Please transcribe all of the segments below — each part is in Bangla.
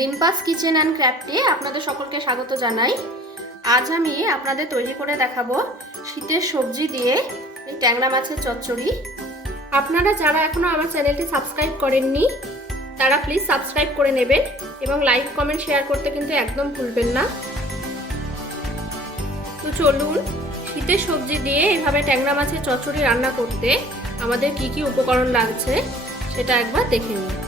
রিম্পাস কিচেন অ্যান্ড ক্র্যাফটে আপনাদের সকলকে স্বাগত জানাই। আজ আমি আপনাদের তৈরি করে দেখাবো শীতের সবজি দিয়ে এই ট্যাংরা মাছের চচ্চড়ি। আপনারা যারা এখনও আমার চ্যানেলটি সাবস্ক্রাইব করেননি, তারা প্লিজ সাবস্ক্রাইব করে নেবেন এবং লাইক কমেন্ট শেয়ার করতে কিন্তু একদম ভুলবেন না। তো চলুন, শীতের সবজি দিয়ে এভাবে ট্যাংরা মাছের চচ্চড়ি রান্না করতে আমাদের কি কি উপকরণ লাগছে সেটা একবার দেখে নিন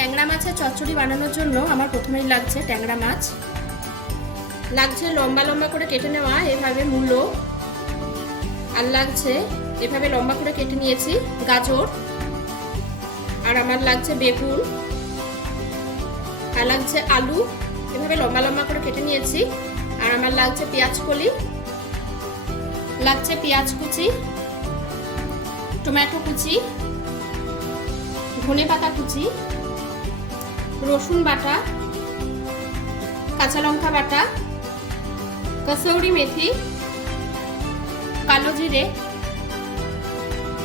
ট্যাংরা মাছের চচ্চড়ি বানানোর জন্য আমার প্রথমেই লাগছে ট্যাংরা মাছ। লাগছে লম্বা লম্বা করে কেটে নেওয়া এভাবে মূলো। আর লাগছে এভাবে লম্বা করে কেটে নিয়েছি গাজর। আর আমার লাগছে বেগুন। আর লাগছে আলু। এভাবে লম্বা লম্বা করে কেটে নিয়েছি। আর আমার লাগছে পেঁয়াজ কলি। লাগছে পেঁয়াজ কুচি। টমেটো কুচি। ধনে পাতা কুচি। রসুন বাটা, কাঁচা লঙ্কা বাটা, কসৌরি মেথি, কালো জিরে,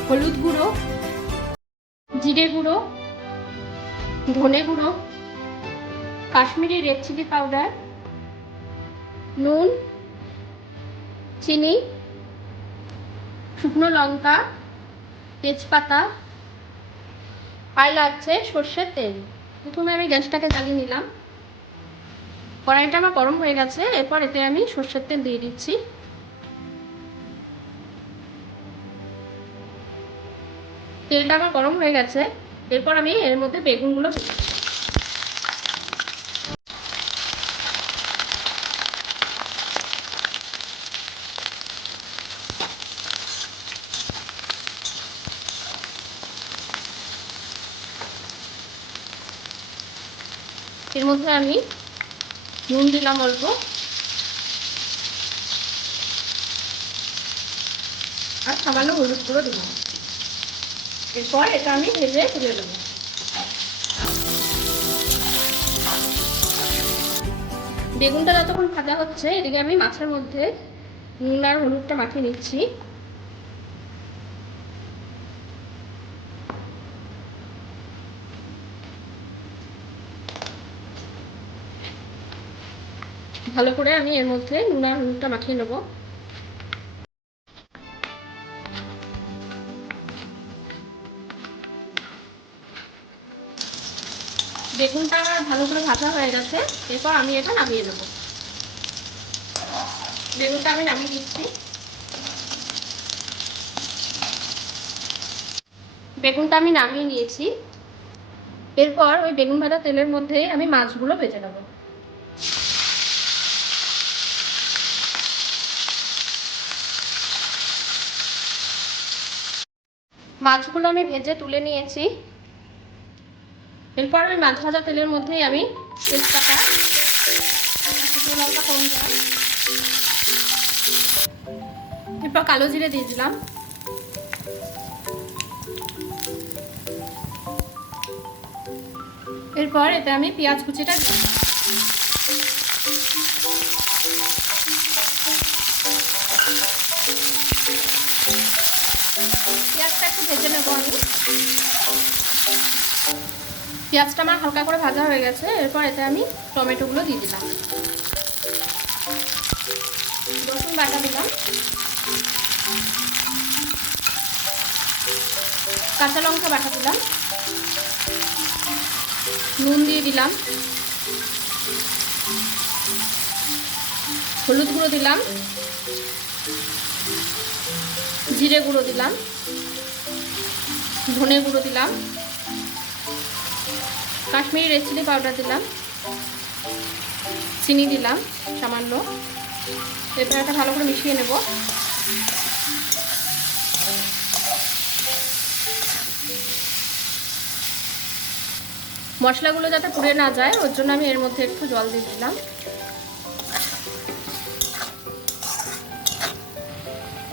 হলুদ গুঁড়ো, জিরে গুঁড়ো, ধনে গুঁড়ো, কাশ্মীরি রেড চিলি পাউডার, নুন, চিনি, শুকনো লঙ্কা, তেজপাতা, আর লাগছে সর্ষের তেল। প্রথমে আমি গ্যাসটাকে জ্বালিয়ে নিলাম কড়াইটা আমার গরম হয়ে গেছে, এরপর এতে আমি সর্ষের তেল দিয়ে দিচ্ছি তেলটা আমার গরম হয়ে গেছে, এরপর আমি এর মধ্যে বেগুনগুলো দিচ্ছি। এর মধ্যে আমি নুন দিলাম অল্প। আর সামান্য হলুদ গুঁড়ো দিলাম এরপর এটা আমি ভেজে তুলে দেবো বেগুনটা যতক্ষণ ভাজা হচ্ছে, এদিকে আমি মাছের মধ্যে নুন আর হলুদটা মাখিয়ে নিচ্ছি। ভালো করে আমি এর মধ্যে নুন আর হলুদটা মাখিয়ে নেব। বেগুনটা আমার ভালো করে ভাজা হয়ে গেছে, এরপর আমি এটা নামিয়ে নেব। বেগুনটা আমি নামিয়ে দিচ্ছি বেগুনটা আমি নামিয়ে নিয়েছি। এরপর ওই বেগুন ভাজা তেলের মধ্যে আমি মাছগুলো ভেজে নেব। মাছগুলো আমি ভেজে তুলে নিয়েছি। এরপর আমি মাছ ভাজা তেলের মধ্যেই আমি তেজপাতা এরপর কালো জিরে দিয়ে দিলাম। এরপর এতে আমি পেঁয়াজ কুচিটা দিলাম। পেঁয়াজটা একটু ভেজে নেব আমি। পেঁয়াজটা আমার হালকা করে ভাজা হয়ে গেছে, এরপর এতে আমি টমেটোগুলো দিয়ে দিলাম। রসুন বাটা দিলাম। কাঁচা লঙ্কা বাটা দিলাম। নুন দিয়ে দিলাম। হলুদ গুঁড়ো দিলাম। জিরে গুঁড়ো দিলাম। ধনে গুঁড়ো দিলাম। কাশ্মীরি রেড চিলি পাউডার দিলাম। চিনি দিলাম, সামান্য। এরপর এটা ভালো করে মিশিয়ে নেব। মশলাগুলো যাতে পুড়ে না যায়, ওর জন্য আমি এর মধ্যে একটু জল দিয়ে দিলাম।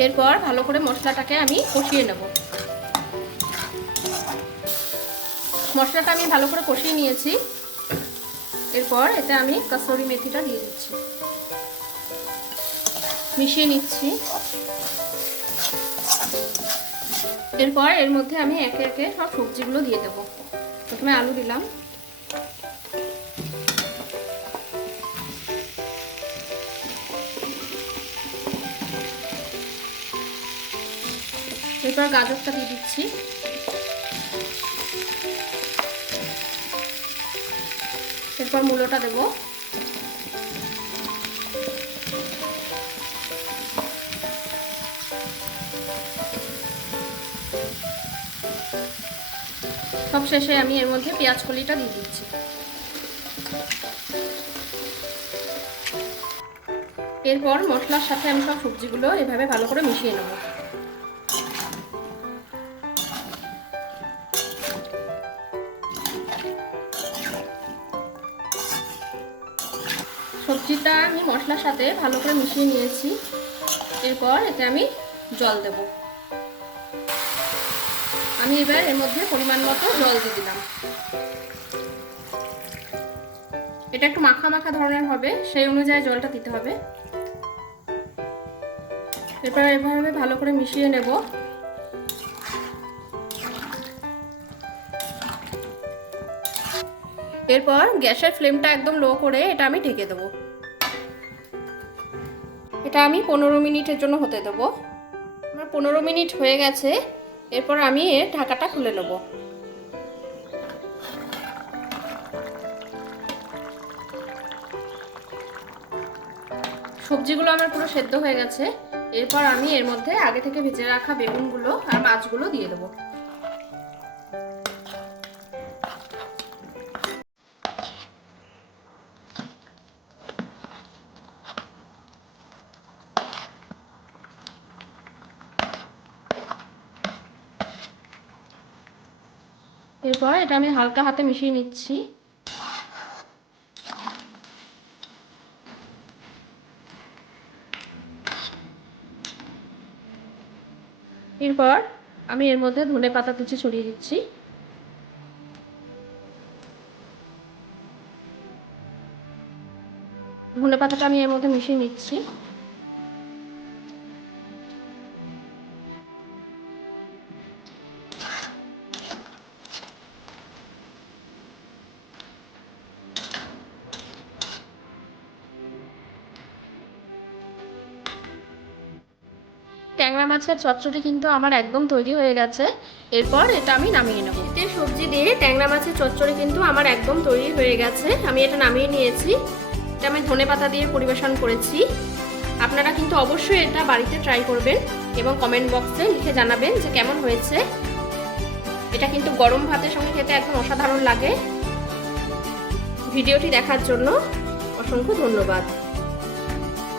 এরপর ভালো করে মশলাটাকে আমি কষিয়ে নেব। মশলাটা আমি ভালো করে কষিয়ে নিয়েছি। এরপর এতে আমি কাসুরি মেথিটা দিয়ে দিচ্ছি। মিশিয়ে নিচ্ছি। এরপর এর মধ্যে আমি একে একে সব সবজিগুলো দিয়ে দেবো। প্রথমে আলু দিলাম। এরপর গাজরটা দিয়ে দিচ্ছি। এরপর মূলোটা দেবো। সব শেষে আমি এর মধ্যে পেঁয়াজ কলিটা দিয়ে দিচ্ছি। এরপর মশলার সাথে আমি সব সবজিগুলো এভাবে ভালো করে মিশিয়ে নেব। আমি মশলার সাথে ভালো করে মিশিয়ে নিয়েছি। এরপর এতে আমি জল দেব। আমি এবার এর মধ্যে পরিমাণ মতো জল দিয়ে দিলাম। এটা একটু মাখা মাখা ধরনের হবে, সেই অনুযায়ী জলটা দিতে হবে। এরপর এভাবে ভালো করে মিশিয়ে নেব। এরপর গ্যাসের ফ্লেমটা একদম লো করে এটা আমি ঢেকে দেবো। এটা আমি পনেরো মিনিটের জন্য হতে দেবো। আমার পনেরো মিনিট হয়ে গেছে, এরপর আমি এর ঢাকাটা খুলে নেব। সবজিগুলো আমার পুরো সেদ্ধ হয়ে গেছে, এরপর আমি এর মধ্যে আগে থেকে ভেজে রাখা বেগুনগুলো আর মাছগুলো দিয়ে দেবো। এরপর এটা আমি হালকা হাতে মিশিয়ে নিচ্ছি। এরপর আমি এর মধ্যে ধনে পাতা কুচি ছড়িয়ে দিচ্ছি। ধনে পাতাটা আমি এর মধ্যে মিশিয়ে নিচ্ছি। ট্যাংরা মাছের চচ্চড়ি কিন্তু আমার একদম তৈরি হয়ে গেছে। এরপর এটা আমি নামিয়ে নেব। শীতের সবজি দিয়ে ট্যাংরা মাছের চচ্চড়ি কিন্তু আমার একদম তৈরি হয়ে গেছে। আমি এটা নামিয়ে নিয়েছি। এটা আমি ধনে পাতা দিয়ে পরিবেশন করেছি। আপনারা কিন্তু অবশ্যই এটা বাড়িতে ট্রাই করবেন এবং কমেন্ট বক্সে লিখে জানাবেন যে কেমন হয়েছে। এটা কিন্তু গরম ভাতের সঙ্গে খেতে একদম অসাধারণ লাগে। ভিডিওটি দেখার জন্য অসংখ্য ধন্যবাদ।